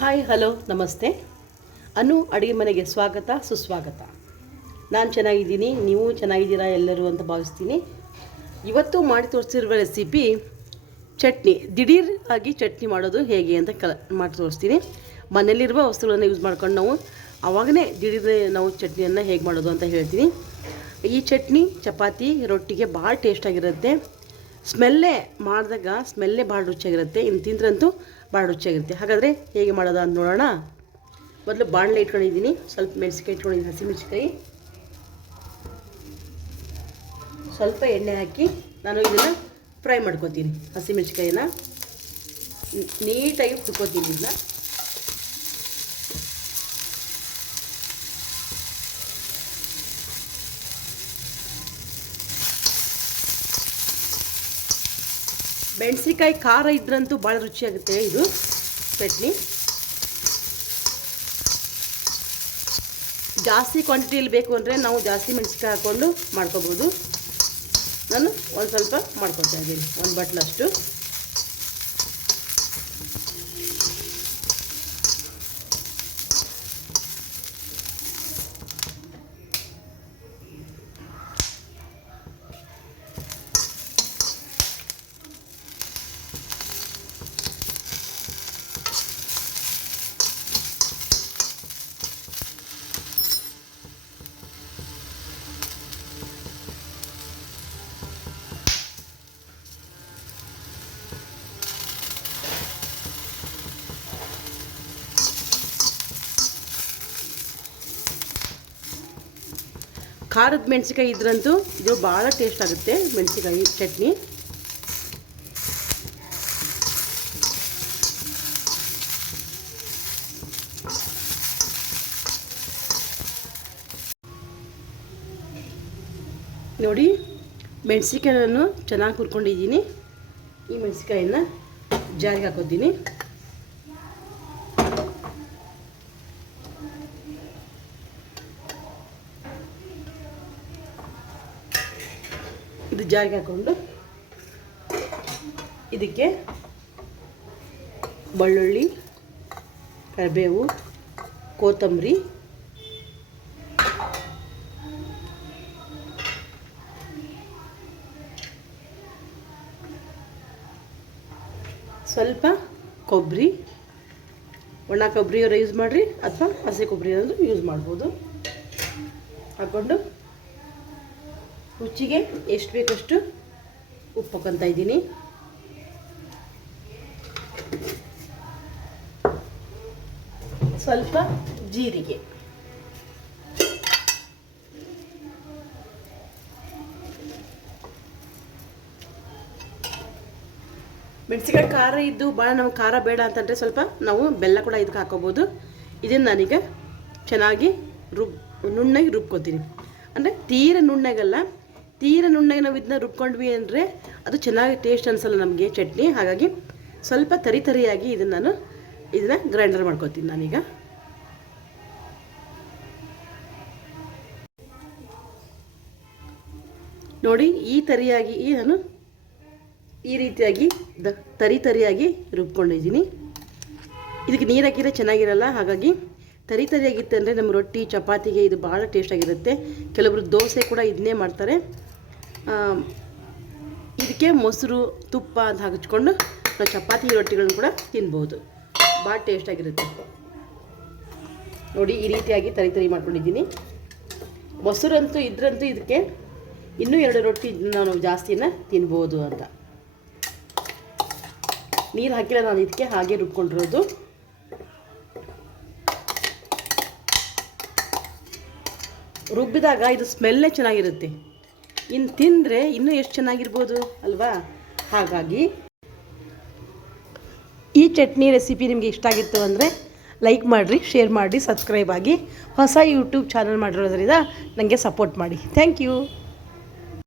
Hi hello ನಮಸ್ತೆ. ಅನು ಅಡುಗೆ ಮನೆಗೆ ಸ್ವಾಗತ ಸುಸ್ವಾಗತ. ನಾನು ಚೆನ್ನಾಗಿದ್ದೀನಿ, ನೀವು ಚೆನ್ನಾಗಿದ್ದೀರಾ ಎಲ್ಲರೂ ಅಂತ ಭಾವಿಸ್ತೀನಿ. ಇವತ್ತು ಮಾಡಿ ತೋರಿಸ್ತಿರುವ ರೆಸಿಪಿ ಚಟ್ನಿ. ದಿಢೀರ್ ಆಗಿ ಚಟ್ನಿ ಮಾಡೋದು ಹೇಗೆ ಅಂತ ಮಾಡಿ ತೋರಿಸ್ತೀನಿ. ಮನೆಯಲ್ಲಿರುವ ವಸ್ತುಗಳನ್ನು ಯೂಸ್ ಮಾಡ್ಕೊಂಡು ನಾವು ಆವಾಗಲೇ ದಿಢೀರ್ ನಾವು ಚಟ್ನಿಯನ್ನು ಹೇಗೆ ಮಾಡೋದು ಅಂತ ಹೇಳ್ತೀನಿ. ಈ ಚಟ್ನಿ ಚಪಾತಿ ರೊಟ್ಟಿಗೆ ಭಾಳ ಟೇಸ್ಟಾಗಿರುತ್ತೆ. ಸ್ಮೆಲ್ಲೇ ಮಾಡಿದಾಗ ಸ್ಮೆಲ್ಲೇ ಭಾಳ ರುಚಿಯಾಗಿರುತ್ತೆ. ಇನ್ನು ತಿಂದ್ರಂತೂ ಭಾಳ ರುಚಿಯಾಗಿರುತ್ತೆ. ಹಾಗಾದರೆ ಹೇಗೆ ಮಾಡೋದು ಅಂತ ನೋಡೋಣ. ಮೊದಲು ಬಾಣಲೆ ಇಟ್ಕೊಂಡಿದ್ದೀನಿ, ಸ್ವಲ್ಪ ಮೆಣಸಿನ್ಕಾಯಿ ಇಟ್ಕೊಂಡಿದ್ದೀನಿ, ಹಸಿಮೆಣಸಿನ್ಕಾಯಿ. ಸ್ವಲ್ಪ ಎಣ್ಣೆ ಹಾಕಿ ನಾನು ಇದನ್ನು ಫ್ರೈ ಮಾಡ್ಕೊತೀನಿ. ಹಸಿಮೆಣಸಿನ್ಕಾಯಿನ ನೀಟಾಗಿ ಹುರ್ಕೋತೀನಿ. ಇದನ್ನ ಮೆಣಸಿನ್ಕಾಯಿ ಖಾರ ಇದ್ರಂತೂ ಭಾಳ ರುಚಿಯಾಗುತ್ತೆ ಇದು ಚಟ್ನಿ. ಜಾಸ್ತಿ ಕ್ವಾಂಟಿಟಿಯಲ್ಲಿ ಬೇಕು ಅಂದರೆ ನಾವು ಜಾಸ್ತಿ ಮೆಣಸಿನ್ಕಾಯಿ ಹಾಕ್ಕೊಂಡು ಮಾಡ್ಕೋಬೋದು. ನಾನು ಒಂದು ಸ್ವಲ್ಪ ಮಾಡ್ಕೊತಾ ಇದ್ದೀನಿ, ಒಂದು ಬಟ್ಲಷ್ಟು. ಖಾರದ ಮೆಣಸಿನ್ಕಾಯಿ ಇದ್ರಂತೂ ಇದು ಭಾಳ ಟೇಸ್ಟ್ ಆಗುತ್ತೆ ಮೆಣಸಿನ್ಕಾಯಿ ಚಟ್ನಿ. ನೋಡಿ, ಮೆಣಸಿನ್ಕಾಯನ್ನು ಚೆನ್ನಾಗಿ ಹುರ್ಕೊಂಡಿದ್ದೀನಿ. ಈ ಮೆಣಸಿನ್ಕಾಯನ್ನು ಜಾರಿಗೆ ಹಾಕೋತೀನಿ. ಇದು ಜಾರಿಗೆ ಹಾಕ್ಕೊಂಡು ಇದಕ್ಕೆ ಬೆಳ್ಳುಳ್ಳಿ, ಕರಿಬೇವು, ಕೊತ್ತಂಬರಿ, ಸ್ವಲ್ಪ ಕೊಬ್ಬರಿ, ಒಣ ಕೊಬ್ಬರಿಯವರು ಯೂಸ್ ಮಾಡಿರಿ ಅಥವಾ ಹಸಿ ಕೊಬ್ಬರಿಯಾದರೂ ಯೂಸ್ ಮಾಡ್ಬೋದು. ಹಾಕ್ಕೊಂಡು ರುಚಿಗೆ ಎಷ್ಟು ಬೇಕಷ್ಟು ಉಪ್ಪು ಹಾಕ್ಕೊತಾ ಇದ್ದೀನಿ. ಸ್ವಲ್ಪ ಜೀರಿಗೆ, ಮೆಣಸಿನ್ಕಾಯಿ ಖಾರ ಇದ್ದು ಭಾಳ ನಾವು ಖಾರ ಬೇಡ ಅಂತಂದರೆ ಸ್ವಲ್ಪ ನಾವು ಬೆಲ್ಲ ಕೂಡ ಇದಕ್ಕೆ ಹಾಕೋಬೋದು. ಇದನ್ನು ನಾನೀಗ ಚೆನ್ನಾಗಿ ನುಣ್ಣಗೆ ರುಬ್ಕೋತೀನಿ. ಅಂದರೆ ತೀರ ನುಣ್ಣಗೆ ನಾವು ಇದನ್ನ ರುಬ್ಕೊಂಡ್ವಿ ಅಂದರೆ ಅದು ಚೆನ್ನಾಗಿ ಟೇಸ್ಟ್ ಅನಿಸಲ್ಲ ನಮಗೆ ಚಟ್ನಿ. ಹಾಗಾಗಿ ಸ್ವಲ್ಪ ತರಿಯಾಗಿ ಇದನ್ನು ಗ್ರೈಂಡರ್ ಮಾಡ್ಕೊತೀನಿ ನಾನೀಗ. ನೋಡಿ, ನಾನು ಈ ರೀತಿಯಾಗಿ ತರಿಯಾಗಿ ರುಬ್ಕೊಂಡಿದ್ದೀನಿ. ಇದಕ್ಕೆ ನೀರು ಹಾಕಿದ್ರೆ ಚೆನ್ನಾಗಿರಲ್ಲ. ಹಾಗಾಗಿ ತರಿಯಾಗಿತ್ತು ಅಂದರೆ ನಮ್ಮ ರೊಟ್ಟಿ ಚಪಾತಿಗೆ ಇದು ಭಾಳ ಟೇಸ್ಟಾಗಿರುತ್ತೆ. ಕೆಲವರು ದೋಸೆ ಕೂಡ ಇದನ್ನೇ ಮಾಡ್ತಾರೆ. ಇದಕ್ಕೆ ಮೊಸರು ತುಪ್ಪ ಅಂತ ಹಚ್ಕೊಂಡು ನಾವು ಚಪಾತಿ ರೊಟ್ಟಿಗಳನ್ನು ಕೂಡ ತಿನ್ಬೋದು. ಭಾಳ ಟೇಸ್ಟಾಗಿರುತ್ತೆ. ನೋಡಿ, ಈ ರೀತಿಯಾಗಿ ತರಿ ಮಾಡ್ಕೊಂಡಿದ್ದೀನಿ. ಮೊಸರಂತೂ ಇದ್ರಂತೂ ಇದಕ್ಕೆ ಇನ್ನೂ 2 ರೊಟ್ಟಿ ನಾವು ಜಾಸ್ತಿನ ತಿನ್ಬೋದು ಅಂತ. ನೀರು ಹಾಕಿಲ್ಲ ನಾನು, ಇದಕ್ಕೆ ಹಾಗೆ ರುಬ್ಕೊಂಡಿರೋದು. ರುಬ್ಬಿದಾಗ ಇದು ಸ್ಮೆಲ್ಲೇ ಚೆನ್ನಾಗಿರುತ್ತೆ. ಇನ್ನು ತಿಂದರೆ ಇನ್ನೂ ಎಷ್ಟು ಚೆನ್ನಾಗಿರ್ಬೋದು ಅಲ್ವಾ. ಹಾಗಾಗಿ ಈ ಚಟ್ನಿ ರೆಸಿಪಿ ನಿಮಗೆ ಇಷ್ಟ ಆಗಿತ್ತು ಅಂದರೆ ಲೈಕ್ ಮಾಡಿರಿ, ಶೇರ್ ಮಾಡಿ, ಸಬ್ಸ್ಕ್ರೈಬ್ ಆಗಿ. ಹೊಸ ಯೂಟ್ಯೂಬ್ ಚಾನಲ್ ಮಾಡಿರೋದ್ರಿಂದ ನನಗೆ ಸಪೋರ್ಟ್ ಮಾಡಿ. Thank you.